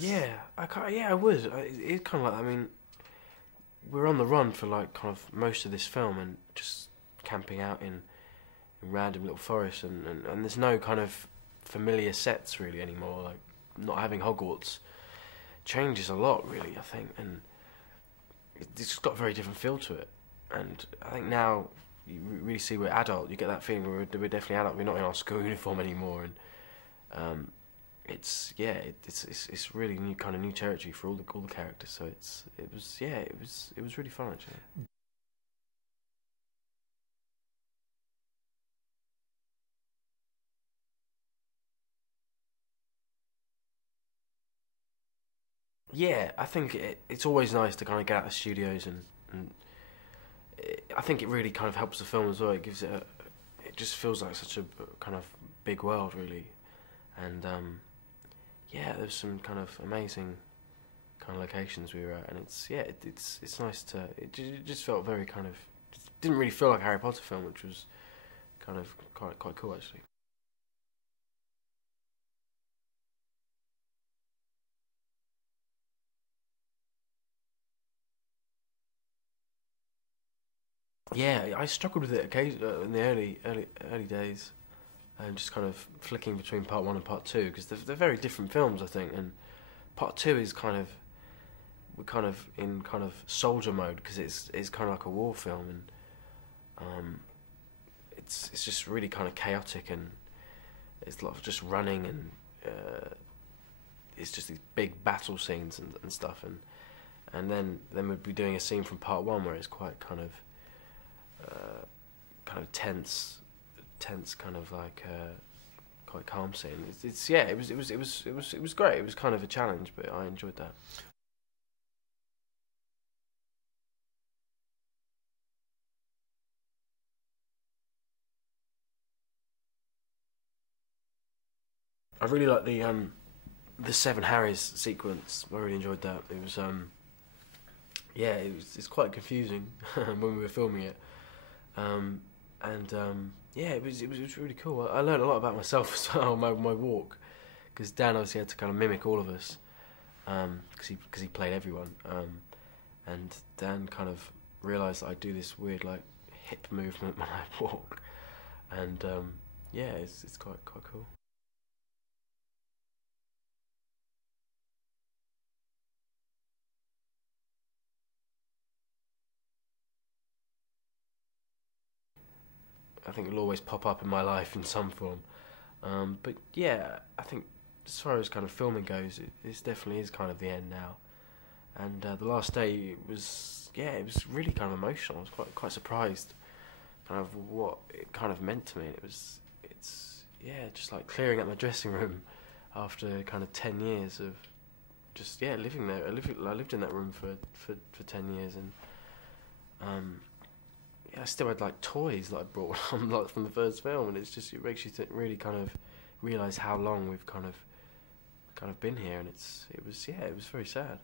Yeah, I would. It's kind of like, I mean, we're on the run for like kind of most of this film and just camping out in random little forests and there's no kind of familiar sets really anymore. Like not having Hogwarts changes a lot really, I think, and it's just got a very different feel to it. And I think now you really see we're adult. You get that feeling we're definitely adult. We're not in our school uniform anymore, and it's really new kind of new territory for all the characters. So it was really fun actually. Yeah, I think it's always nice to kind of get out of the studios and I think it really kind of helps the film as well. It gives it just feels like such a kind of big world really, and yeah, there's some kind of amazing kind of locations we were at, and it's nice to it just felt very kind of it didn't really feel like a Harry Potter film, which was kind of quite cool actually. Yeah, I struggled with it occasionally in the early days, and just kind of flicking between part one and part two because they're very different films, I think. And part two is kind of we're kind of in kind of soldier mode because it's kind of like a war film, and it's just really kind of chaotic and it's a lot of just running and it's just these big battle scenes and stuff, and then we'd be doing a scene from part one where it's quite kind of tense kind of like quite calm scene. It's yeah, it was great. It was kind of a challenge, but I enjoyed that. I really like the Seven Harrys sequence. I really enjoyed that. It was yeah, it's quite confusing when we were filming it. And yeah, it was really cool. I learned a lot about myself as well on my walk, because Dan obviously had to kind of mimic all of us, because he played everyone, and Dan kind of realised that I do this weird like hip movement when I walk, and yeah, it's quite cool. I think it'll always pop up in my life in some form. But yeah, I think as far as kind of filming goes, it definitely is kind of the end now. And the last day was yeah, it was really kind of emotional. I was quite surprised, kind of what it kind of meant to me. It's yeah, just like clearing out my dressing room after kind of 10 years of just yeah living there. I lived in that room for 10 years, and um, yeah, I still had like toys that I brought on like from the first film, and it makes you really kind of realise how long we've kind of been here, and it was yeah, it was very sad.